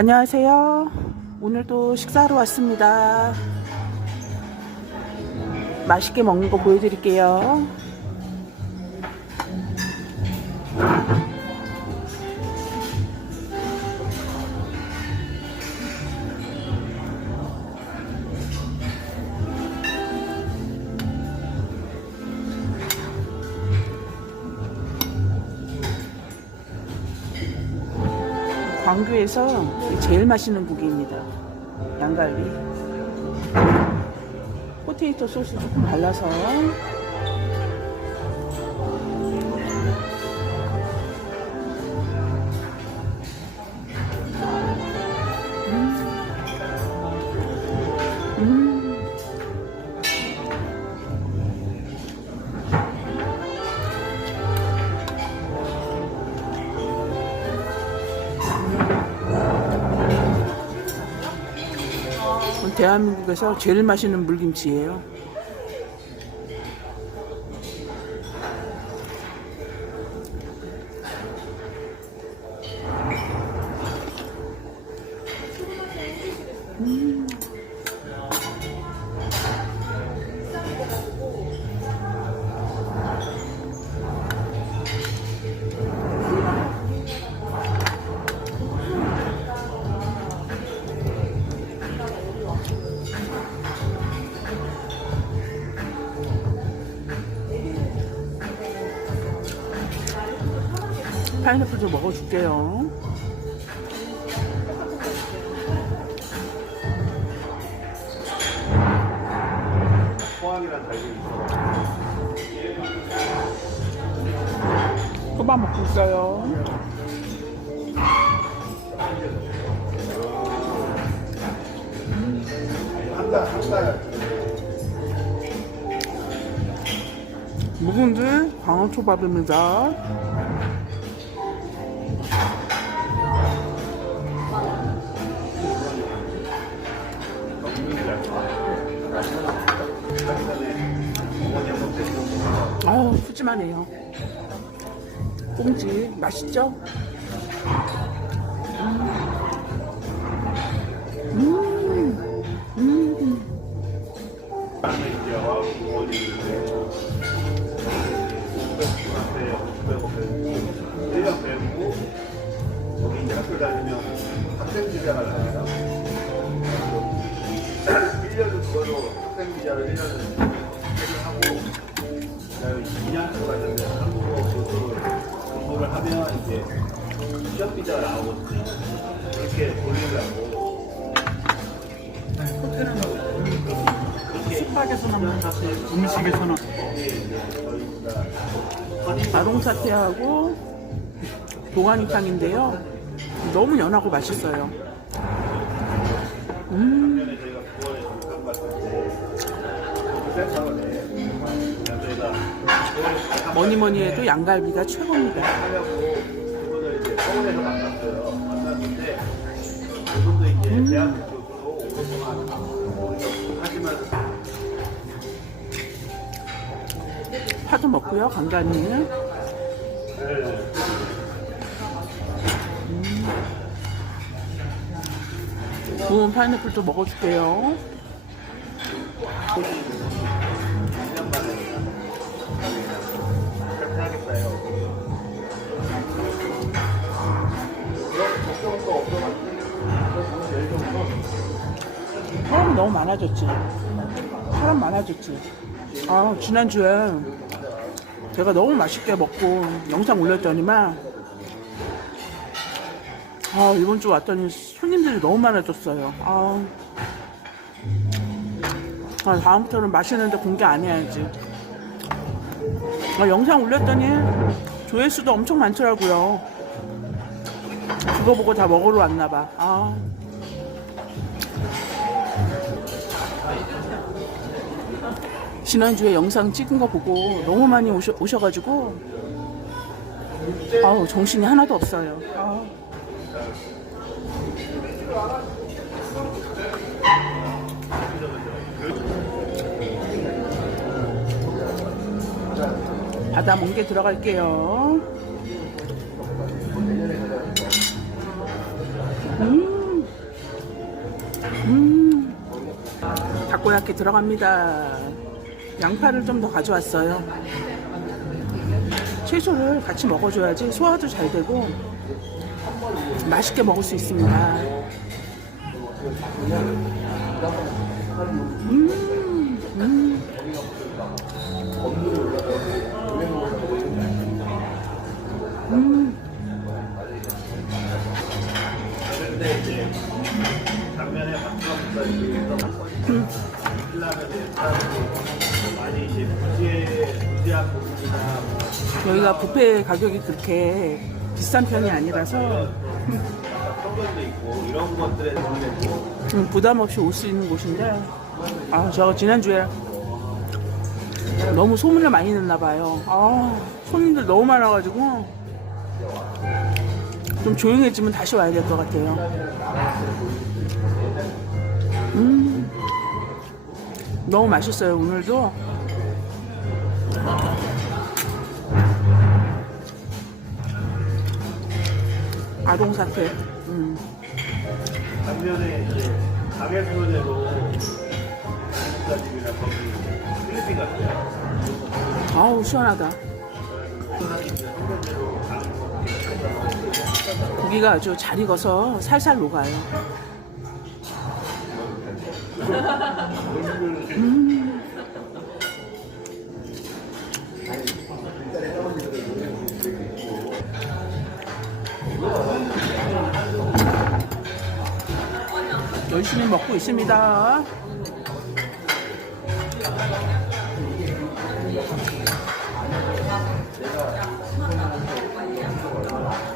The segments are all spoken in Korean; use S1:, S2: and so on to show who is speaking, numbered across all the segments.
S1: 안녕하세요. 오늘도 식사하러 왔습니다. 맛있게 먹는 거 보여드릴게요. 광교에서 제일 맛있는 고기입니다. 양갈비. 포테이토 소스 조금 발라서 대한민국에서 제일 맛있는 물김치예요. 먹어줄게요.
S2: 포항이란 달걀이 있어.
S1: 소밥 먹고 있어요. 묵은지 광어초밥입니다. 아우 푸짐하네요. 꽁지 맛있죠?
S2: 그다음에 2년 또 갔는데 한국어 교수를 공부를 하면 이제 시험 비자가 나오거든요. 그렇게 돌리려고.
S1: 숙박에서는 사실 음식에서는 아롱사태하고 도가니탕인데요. 너무 연하고 맛있어요. 음, 뭐니 뭐니 해도 양갈비가 최고입니다.
S2: 하지만
S1: 파도 먹고요, 간간히. 구운 파인애플도 먹어줄게요. 사람이 너무 많아졌지. 사람 많아졌지. 아, 지난주에 제가 너무 맛있게 먹고 영상 올렸더니만 아, 이번 주 왔더니 손님들이 너무 많아졌어요. 아, 아 다음부터는 맛있는데 공개 안 해야지. 아, 영상 올렸더니 조회수도 엄청 많더라고요. 그거 보고 다 먹으러 왔나봐. 아. 지난주에 영상 찍은 거 보고 너무 많이 오셔, 오셔가지고 아우 정신이 하나도 없어요. 아. 바다 멍게 들어갈게요. 음, 음. 닭고야끼 들어갑니다. 양파를 좀 더 가져왔어요. 채소를 같이 먹어줘야지 소화도 잘 되고 맛있게 먹을 수 있습니다. 음, 음. 음. 여기가 뷔페 가격이 그렇게 비싼 편이 아니라서 부담 없이 올 수 있는 곳인데 아저 지난주에 너무 소문을 많이 냈나 봐요. 아 손님들 너무 많아가지고 좀 조용해지면 다시 와야 될 것 같아요. 음 너무 맛있어요 오늘도 아동 사태 음.
S2: 작년에 이제 가게 수련회로 국가집이나 거기 필리핀 갔어요.
S1: 아우 시원하다 고기가 아주 잘 익어서 살살 녹아요 음. 열심히 먹고 있습니다.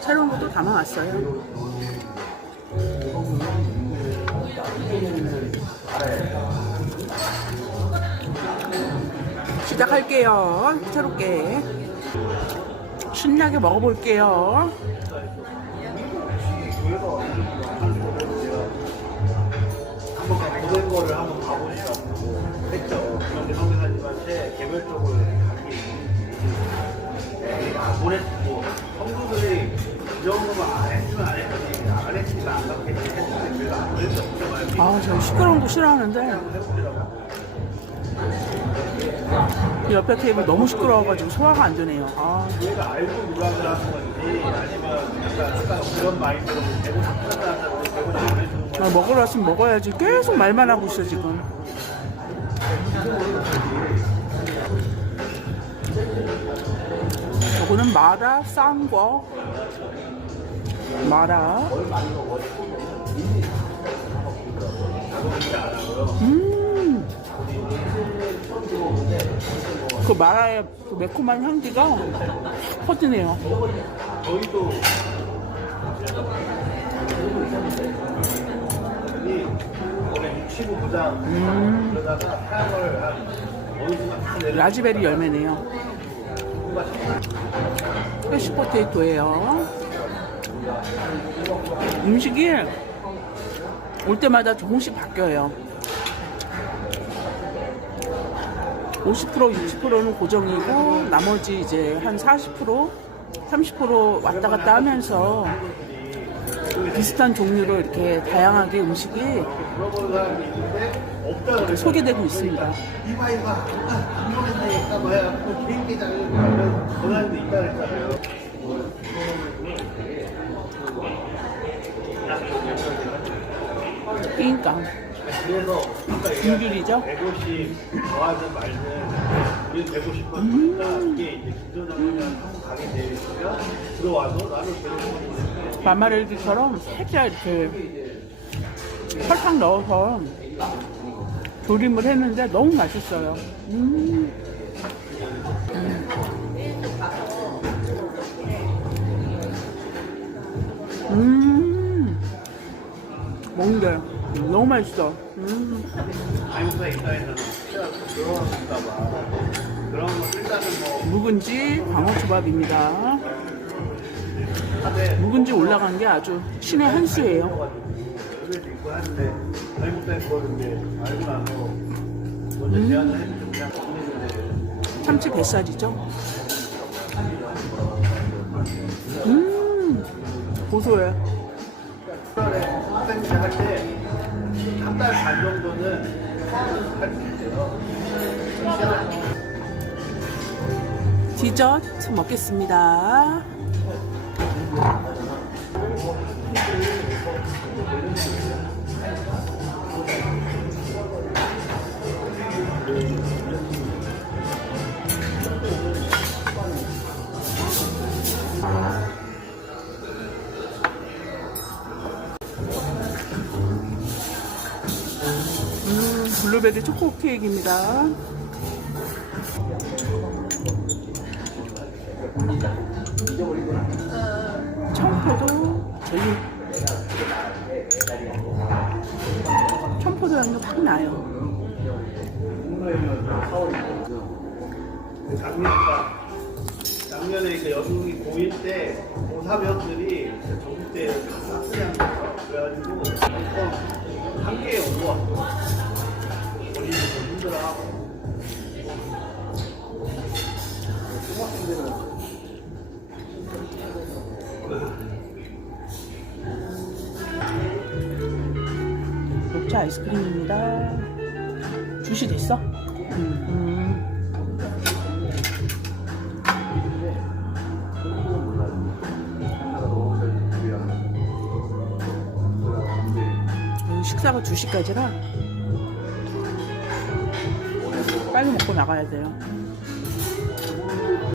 S1: 새로운 것도 담아왔어요. 시작할게요. 새롭게. 신나게 먹어볼게요. 시끄러운 거 싫어하는데. 이 옆에 테이블 너무 시끄러워가지고 소화가 안 되네요. 아,
S2: 거
S1: 아, 먹으러 왔으면 먹어야지. 계속 말만 하고 있어 지금. 저거는 마라 싼 거 마라. 그 마라의 그 매콤한 향기가 퍼지네요.
S2: 저희도 이 원래 65부장 그러다가 향을 한 어느 순간 다 내려
S1: 라즈베리 열매네요. 프레시 포테이토예요. 음식이 올 때마다 조금씩 바뀌어요. 50% 60%는 고정이고 나머지 이제 한 40% 30% 왔다 갔다 하면서 비슷한 종류로 이렇게 다양하게 음식이
S2: 그래서
S1: 소개되고 있습니다. 그러니까
S2: 그래서 아까
S1: 균귤이죠.
S2: 150 더하든 말든 우리 150번 이게 이제 기존하면 한국 가게 되면 들어와서 나를 150번
S1: 마마레드처럼 살짝 이렇게 설탕 넣어서 조림을 했는데 너무 맛있어요. 음. 음. 먹는 게 너무 맛있어. 음. 묵은지 광어초밥입니다. 묵은지 올라간 게 아주 신의 한 수예요.
S2: 보내는데
S1: 참치 뱃살이죠. 음, 고소해.
S2: 10월에 학생들 할때 한달 반 정도는
S3: 디저트 먹겠습니다. 음, 블루베리 초코 케이크입니다. 청포도 젤리 청포도 향도 확 나요
S2: 작년, 작년에 이제 여성이 고일 때 고사병들이 정부 때 싹쓸이한 거예요. 그래가지고 함께 온거 좀 힘들어 하고. 중학생들은
S3: 녹차 아이스크림입니다 주시 됐어? 음. 음, 식사가 2시까지라 빨리 먹고 나가야 돼요